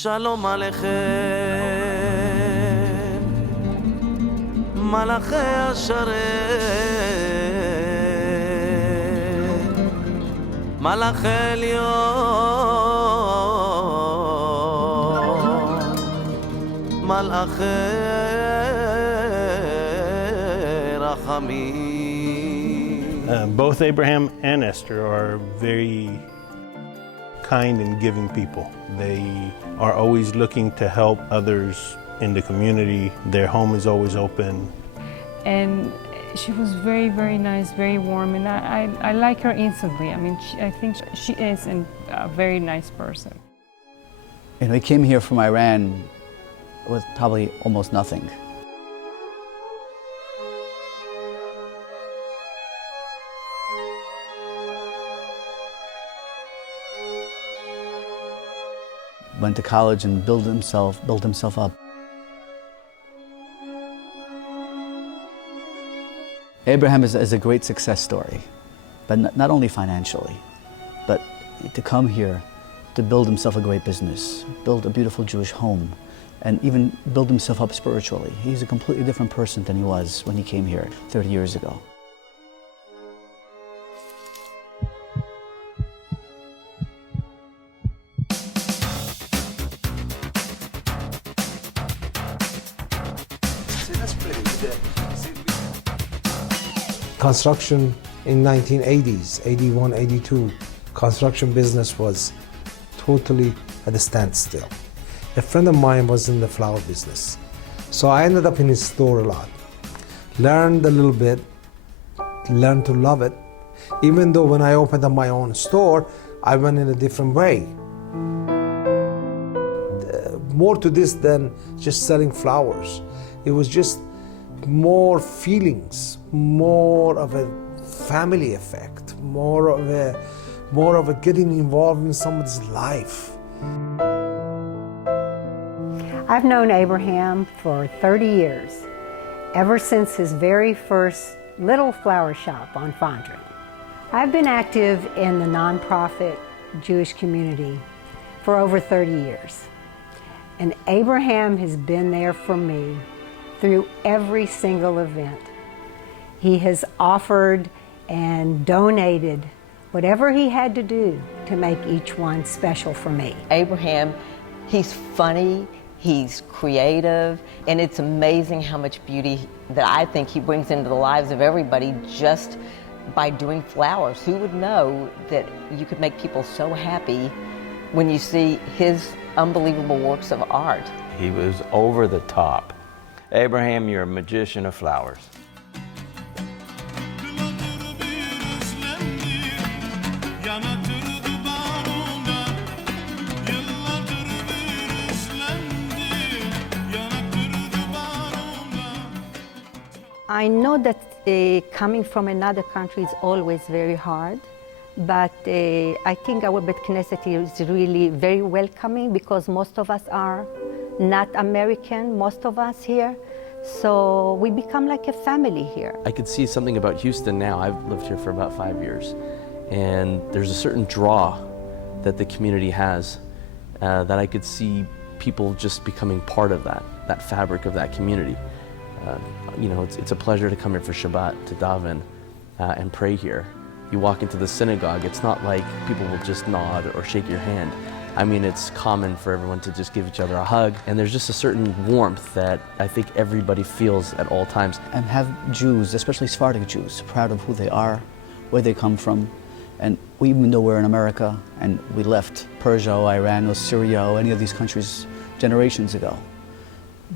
Shalom Aleichem, Malachei Hasharem, Malachei Elyon, Malachei Rachamim. Both Abraham and Esther are very kind and giving people. They are always looking to help others in the community. Their home is always open. And she was very, very nice, very warm, and I like her instantly. I mean, I think she is a very nice person. You know, he came here from Iran with probably almost nothing. Went to college and built himself up. Abraham is a great success story, but not only financially, but to come here to build himself a great business, build a beautiful Jewish home, and even build himself up spiritually. He's a completely different person than he was when he came here 30 years ago. Construction in 1980s, 81, 82, construction business was totally at a standstill. A friend of mine was in the flower business, so I ended up in his store a lot. Learned a little bit, learned to love it, even though when I opened up my own store, I went in a different way. More to this than just selling flowers. It was just more feelings, more of a family effect, more of a getting involved in somebody's life. I've known Abraham for 30 years, ever since his very first little flower shop on Fondren. I've been active in the nonprofit Jewish community for over 30 years, and Abraham has been there for me through every single event. He has offered and donated whatever he had to do to make each one special for me. Abraham, he's funny, he's creative, and it's amazing how much beauty that I think he brings into the lives of everybody just by doing flowers. Who would know that you could make people so happy when you see his unbelievable works of art? He was over the top. Abraham, you're a magician of flowers. I know that coming from another country is always very hard, but I think our Bet Knesset is really very welcoming because most of us are not American, most of us here. So we become like a family here. I could see something about Houston now. I've lived here for about 5 years. And there's a certain draw that the community has that I could see people just becoming part of that fabric of that community. You know, it's a pleasure to come here for Shabbat, to daven, and pray here. You walk into the synagogue, it's not like people will just nod or shake your hand. I mean, it's common for everyone to just give each other a hug, and there's just a certain warmth that I think everybody feels at all times. And have Jews, especially Sephardic Jews, proud of who they are, where they come from. And even though we're in America and we left Persia or Iran or Syria or any of these countries generations ago,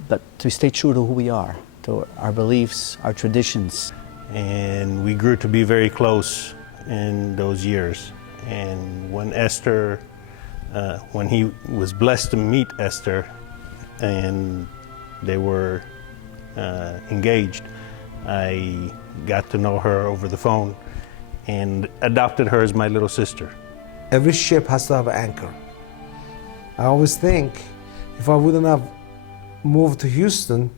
but to stay true to who we are, to our beliefs, our traditions. And we grew to be very close in those years. And when he was blessed to meet Esther and they were engaged, I got to know her over the phone and adopted her as my little sister. Every ship has to have an anchor. I always think, if I wouldn't have moved to Houston,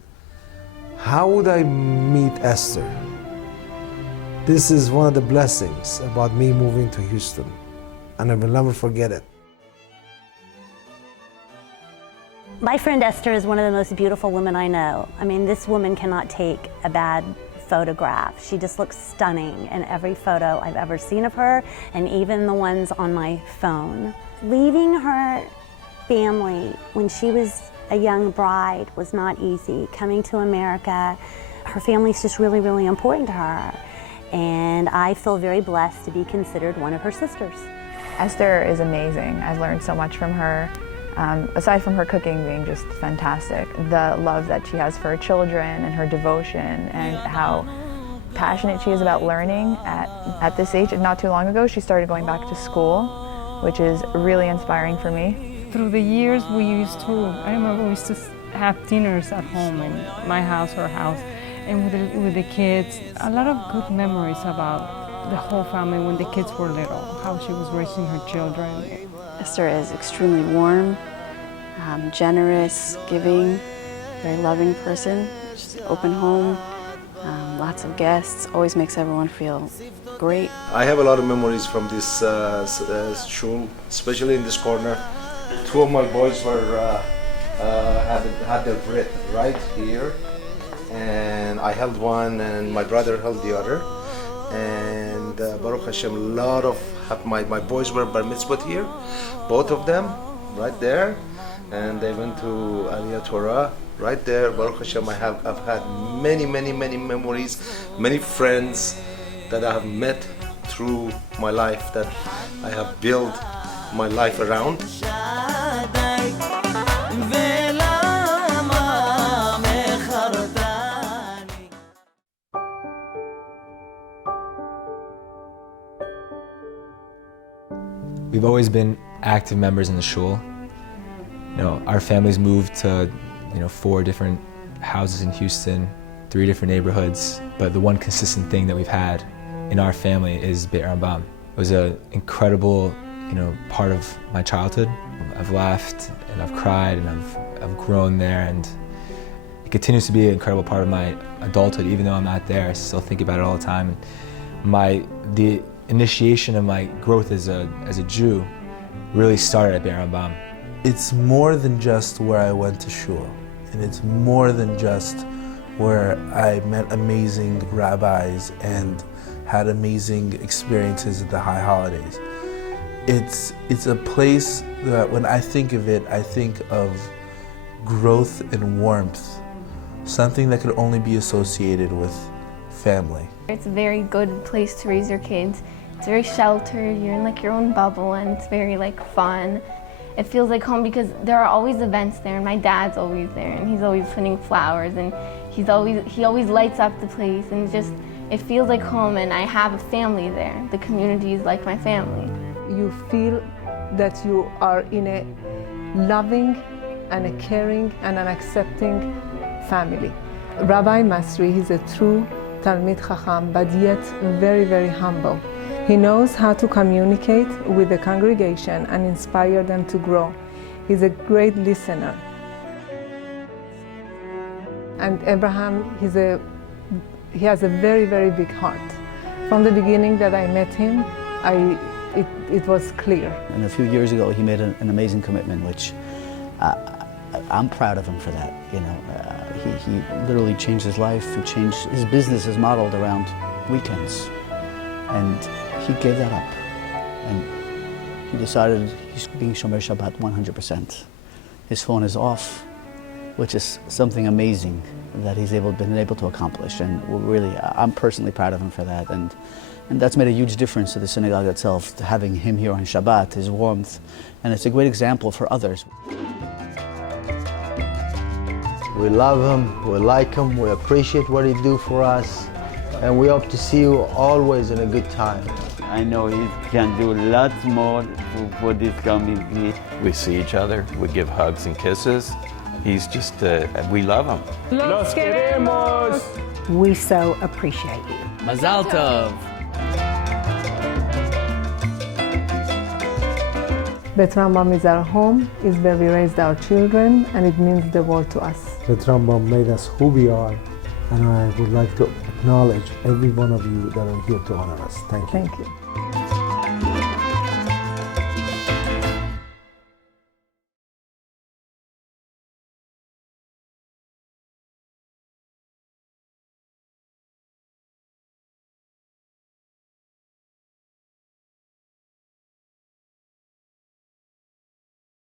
how would I meet Esther? This is one of the blessings about me moving to Houston, and I will never forget it. My friend Esther is one of the most beautiful women I know. I mean, this woman cannot take a bad photograph. She just looks stunning in every photo I've ever seen of her, and even the ones on my phone. Leaving her family when she was a young bride was not easy. Coming to America, her family's just really, really important to her. And I feel very blessed to be considered one of her sisters. Esther is amazing. I've learned so much from her. Aside from her cooking being just fantastic, the love that she has for her children and her devotion and how passionate she is about learning at this age. And not too long ago, she started going back to school, which is really inspiring for me. Through the years, I remember we used to have dinners at home in my house, her house, and with the kids. A lot of good memories about the whole family when the kids were little, how she was raising her children. Esther is extremely warm, generous, giving, very loving person. She's an open home, lots of guests, always makes everyone feel great. I have a lot of memories from this shul, especially in this corner. Two of my boys were had their breath right here, and I held one, and my brother held the other. And Baruch Hashem, a lot of my boys were bar mitzvah here, both of them, right there, and they went to Aliyah Torah right there. Baruch Hashem, I've had many memories, many friends that I have met through my life, that I have built my life around. We've always been active members in the shul. You know, our families moved to, 4 different houses in Houston, 3 different neighborhoods, but the one consistent thing that we've had in our family is Beit Rambam. It was an incredible, part of my childhood. I've laughed and I've cried and I've grown there, and it continues to be an incredible part of my adulthood. Even though I'm not there, I still think about it all the time. The initiation of my growth as a Jew really started at Beit Rambam. It's more than just where I went to shul, and it's more than just where I met amazing rabbis and had amazing experiences at the high holidays. It's a place that when I think of it, I think of growth and warmth, something that could only be associated with family. It's a very good place to raise your kids. It's very sheltered, you're in your own bubble, and it's very fun. It feels like home because there are always events there, and my dad's always there, and he's always putting flowers, and he always lights up the place, and it feels like home, and I have a family there. The community is like my family. You feel that you are in a loving and a caring and an accepting family. Rabbi Masri, he's a true Talmid Chacham, but yet very, very humble. He knows how to communicate with the congregation and inspire them to grow. He's a great listener. And Abraham, he has a very, very big heart. From the beginning that I met him, it was clear. And a few years ago, he made an amazing commitment, which I'm proud of him for that. He literally changed his life. His business is modeled around weekends, and he gave that up. And he decided he's being Shomer Shabbat 100%. His phone is off, which is something amazing that he's been able to accomplish. And I'm personally proud of him for that. And that's made a huge difference to the synagogue itself, to having him here on Shabbat, his warmth. And it's a great example for others. We love him, we like him, we appreciate what he do for us, and we hope to see you always in a good time. I know he can do lots more for this community. We see each other, we give hugs and kisses. He's just, we love him. Los queremos! We so appreciate you. Mazal Tov! Beit Rambam is our home, is where we raised our children, and it means the world to us. Beit Rambam made us who we are, and I would like to acknowledge every one of you that are here to honor us. Thank you. Thank you.